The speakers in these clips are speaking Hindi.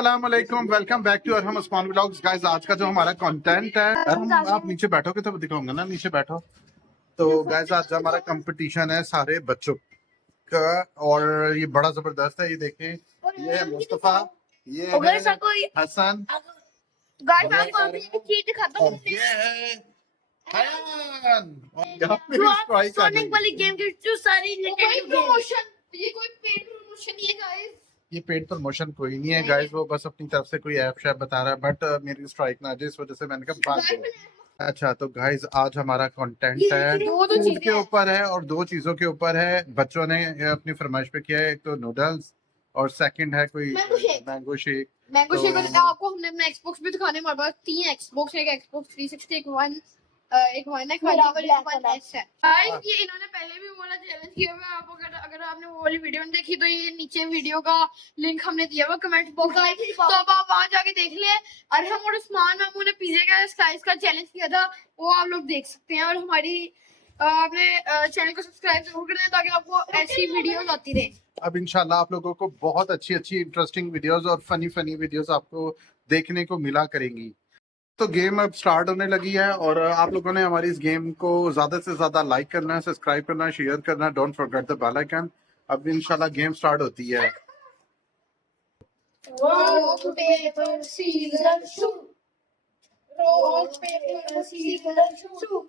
अस्सलाम वालेकुम, welcome back to Arham Usman vlogs. Guys आज का जो हमारा कंटेंट है, आप नीचे बैठोगे तो दिखाऊंगा ना, नीचे बैठो। तो गाइस आज हमारा कंपटीशन है सारे बच्चों का और ये बड़ा जबरदस्त है। ये देखें, ये है मुस्तफा, ये है हसन, ये है हयान और यहाँ पे भी स्ट्राइक आ गई। ये पेड प्रमोशन कोई नहीं है गाइस, वो बस अपनी तरफ से कोई ऐप शैप बता रहा है, बट मेरी स्ट्राइक ना आ जाए इस वजह से मैंने कहा भाग दो। अच्छा तो गाइस आज हमारा कंटेंट है फूड के ऊपर है और दो चीजों के ऊपर है। बच्चों ने अपनी फरमाइश पे किया है, एक तो नूडल्स और सेकंड है कोई मैंगो शेक। मैंगो शेक आपको हमने अपना एक्सबॉक्स भी दिखाने, हमारे पास 3 एक्सबॉक्स है, एक एक्सबॉक्स 360, एक वन है खाली और एक वन एस है। गाइस ये इन्होंने पहले भी वो वाला चैलेंज किया हुआ है, आप अगर आपने वो वाली वीडियो नहीं देखी तो ये नीचे वीडियो का लिंक हमने दिया हुआ कमेंट बॉक्स में, तो अब आप वहां जाके देख लें। और हम और उस्मान मामू ने पिज़्ज़ा का साइज का चैलेंज किया था, वो आप लोग देख सकते हैं। और हमारी आपने चैनल को सब्सक्राइब जरूर कर दें ताकि आपको ऐसी वीडियोस आती रहे। अब इंशाल्लाह आप लोगों को बहुत अच्छी इंटरेस्टिंग वीडियोस और फनी वीडियोस आपको देखने को मिला करेंगी। तो गेम अब स्टार्ट होने लगी है और आप लोगों ने हमारी इस गेम को ज्यादा से ज्यादा लाइक करना है, सब्सक्राइब करना है, शेयर करना है, don't forget the bell icon. अब इंशाल्लाह गेम स्टार्ट होती है। Rock, paper, scissors, shoot. Rock, paper, scissors, shoot.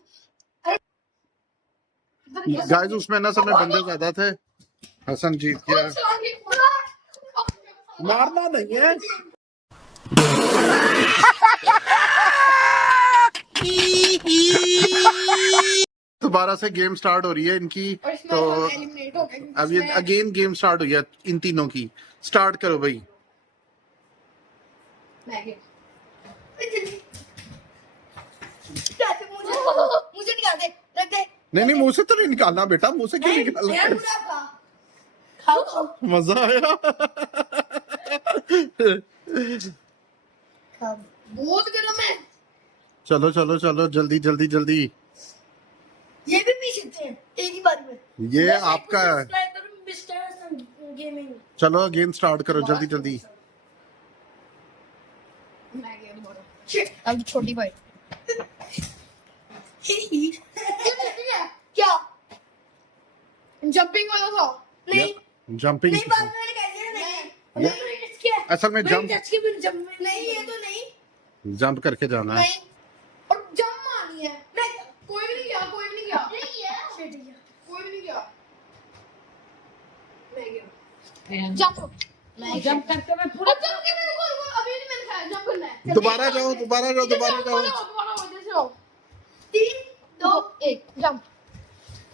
Guys उसमें ना सब में बंदे ज्यादा थे, हसन जीत गया। मारना नहीं है। दोबारा से गेम स्टार्ट हो रही है इनकी, तो अब ये अगेन गेम स्टार्ट हुई है इन तीनों की। स्टार्ट करो भाई। मुझे निकाल दे, रख दे। नहीं मुंह से तो नहीं निकालना बेटा, मुंह से क्यों निकालना? मजा आया। बहुत गरम है। चलो चलो चलो जल्दी जल्दी जल्दी। ये भी पी सकते हैं एक ही बार में। ये आपका है। चलो अगेन स्टार्ट करो जल्दी जल्दी। अब छोटी भाई क्या जंपिंग वाला था? नहीं जंपिंग नहीं, बाद में मैंने कह दिया नहीं। असल में जंप नहीं, ये तो नहीं, जंप करके जाना है। नहीं और जंप मारनी है। नहीं कोई भी नहीं गया, कोई भी नहीं गया, कोई भी नहीं गया। मैं गया जंप करके मैं पूरा जंप के मेरे को अभी नहीं मैंने खाया, जंप करना है। दोबारा जाओ दोबारा जाओ दोबारा जाओ। 3 2 1 जंप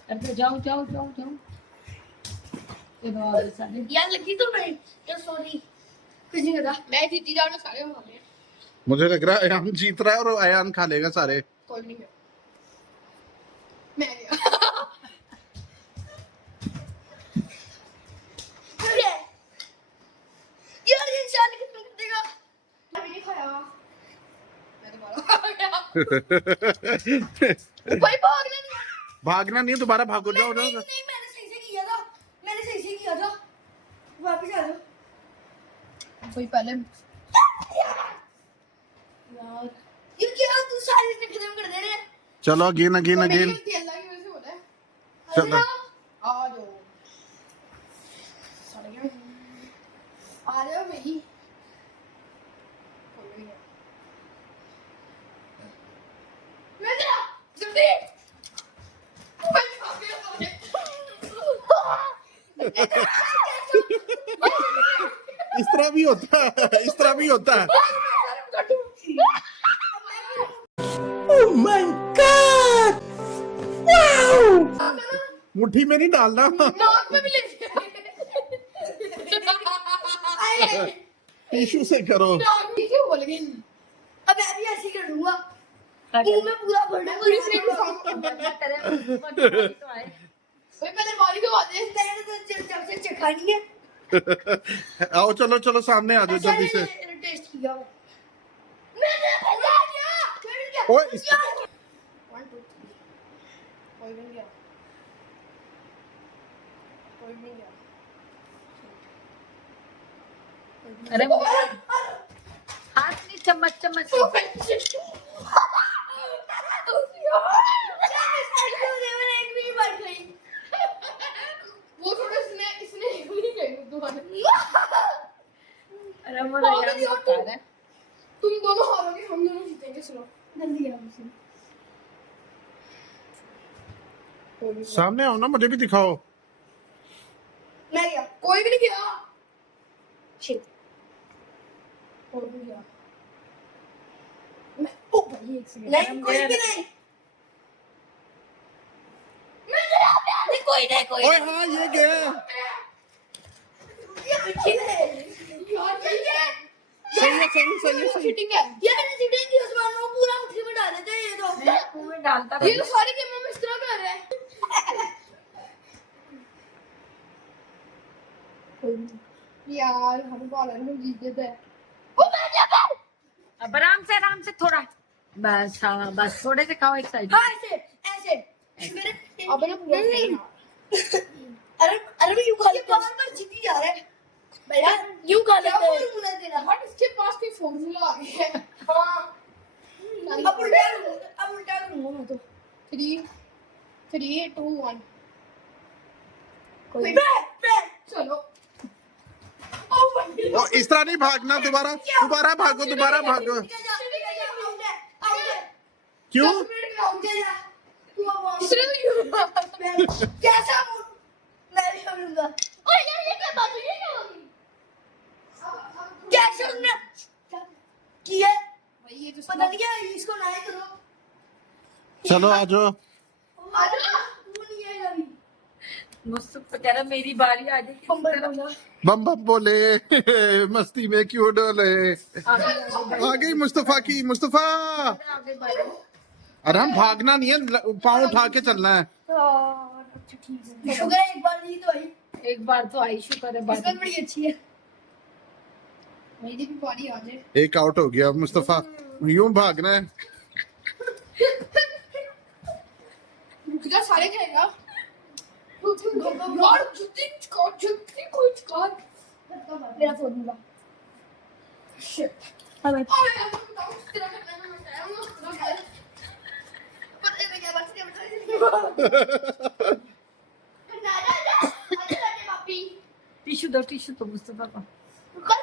करके जाओ। यार लगी तो नहीं यार, सॉरी कुछ नहीं करा, मैं जीती जाऊँ ना सारे खा लिए। मुझे लग रहा है अयान जीत रहा है और अयान खा लेगा सारे। कोई नहीं गया, मैं गया। यार ये इंसान कितना कर देगा? अभी नहीं खाया, मैं दोबारा भाई भागना नहीं, दोबारा भागो जाओ जाओ। नहीं मैंने सही से किया था, वापस आ जाओ कोई पहले। यार ये क्या तू सारी चीजें खत्म कर दे रहे हैं। चलो अगेन अगेन मेरी अगेन। गलती अल्लाह की वजह से हो रहा है। चलो आ जाओ भाई। मैं गया जल्दी। इस तरह भी होता है, इस तरह भी होता है। Oh my God! Wow! मुट्ठी में नहीं डालना। नाक में भी ले टिश्यू से करो। क्यों बोल गए? अब मैं भी ऐसे ही कर दूंगा, मुंह में पूरा भरना पूरी स्क्रीन को साफ करना करे। भाई पहले वाली को आते हैं, मैंने तो जब से चखानी है। आओ चलो चलो सामने आ जाओ जल्दी से। टेस्ट किया मैंने, बता दिया ओए 1 2 3 कोई नहीं गया। अरे चम्मच चम्मच। वो थोड़ा इसने नहीं गई दोबारा। अरे वो रैयान बता रहा है। तुम दोनों हारोगे, हम दोनों जीतेंगे। सुनो जल्दी आओ। सामने आओ ना, मुझे भी दिखाओ। मैं गया, कोई भी नहीं गया। शिट, कोई भी गया। मैं ओ भाई एक सेकंड। नहीं कोई भी नहीं। मैं गया, नहीं कोई नहीं कोई। ओए हाँ ये गया। ये चीटिंग है यार, ये सही है। चीटिंग है। ये मैंने चीटिंग की, उस्मान वो पूरा मुट्ठी में डाल देते हैं। ये तो मुंह में डालता ये तो सारी गेमों में इस तरह कर रहा है। यार हम बॉलर में जीत गए थे। वो मैं क्या कर? अब आराम से थोड़ा, बस हाँ बस थोड़े से खाओ एक साइड। हाँ ऐसे ऐसे मेरे अब ना पूरा अरे मैं यूं खा लेता हूं। पर जीती जा रहा है भैया, यूं खा लेते हैं। फॉर्मूला तेरा बट इसके पास कोई फॉर्मूला आ गया है। हां अब उल्टा करूंगा मैं तो। 3 2 1 कोई चलो। ओ इस तरह नहीं भागना, दोबारा भागो। क्यों? कैसा मैं भी करूंगा। ओए यार ये क्या बात हुई? ये क्या होगी? कैसे तुमने किया भाई? ये तो पता नहीं क्या, इसको ना ही करो। चलो आ जाओ। तू नहीं आएगा अभी। मुस्तफा कह रहा मेरी बारी आ गई। बम बोले मस्ती में क्यों डोले। आ गई मुस्तफा की। मुस्तफा अरे हम भागना नहीं है, पाँव उठा के चलना है। अच्छा ठीक है। शुक्र है एक बार तो आई शुक्र है। बात बड़ी अच्छी है। मेरी भी बारी आ जाए। एक आउट हो गया मुस्तफा, यूं भागना है। रुक जा, सारे खाएगा। यार जुत्ती कोई स्कॉट मेरा फॉर्मूला। शिट हां भाई तेरा करना है। मैं बताया पर ये क्या बात है? ना अच्छा पापी टिश्यू दो मुस्तफा को। कर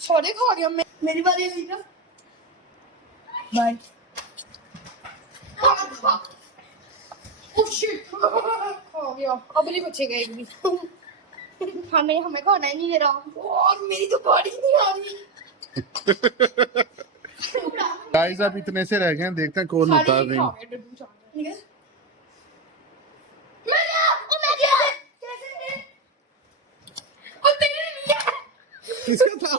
छोड़े खा गया मैं। मेरी बारी है ना। बाय। ओह शिट, खा गया। अब नहीं बचेगा एक भी। हमें खाना ही नहीं दे रहा। और मेरी तो बारी नहीं आ रही। गाइस अब इतने से रह गए हैं, देखते हैं कौन होता है। ठीक है। मैं गया। कैसे? और तेरे लिए किसका था?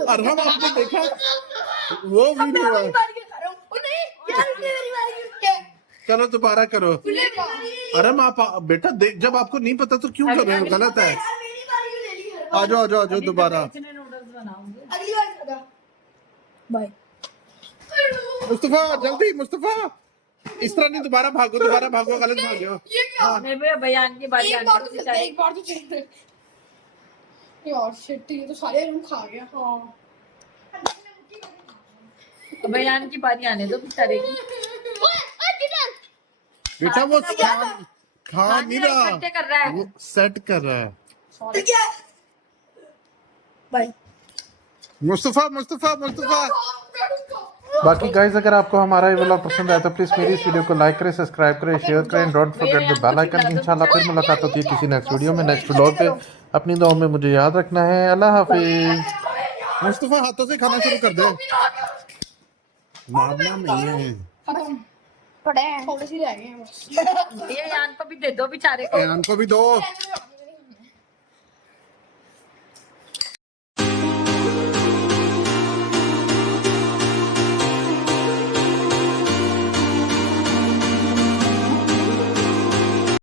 और हम आपने देखा वो भी नहीं हुआ। चलो दोबारा करो। अरे आप बेटा देख, जब आपको नहीं पता तो क्यों कर रहे हो? गलत है। आ जाओ दोबारा। नूडल्स बनाऊंगी अगली बार खाना। बाय। मुस्तफा जल्दी, मुस्तफा इस तरह नहीं, दोबारा भागो। गलत भागे हो। ये क्या? नहीं भैया बयान की बारी एक बार तो चलते। यार शिट, ये तो सारे रूम खा गया। हाँ बयान की बारी आने दो बेचारे की। बेटा वो खा नहीं रहा, इकट्ठे कर रहा है। वो सेट कर रहा है। बाय मुस्तफा। बाकी गाइस अगर आपको हमारा ये व्लॉग पसंद आया तो प्लीज मेरी इस वीडियो को लाइक करें, सब्सक्राइब करें, शेयर करें। Don't forget the bell icon. इंशाल्लाह फिर मुलाकात होती है किसी नेक्स्ट वीडियो में, नेक्स्ट व्लॉग पे। अपनी दुआओं में मुझे याद रखना है। अल्लाह हाफिज। मुस्तफा हाथों से खाना शुरू कर दे। मारना नहीं है। खत्म पड़े हैं, थोड़े से रह गए हैं बस। ये यान को भी दे दो बेचारे को। को भी दो।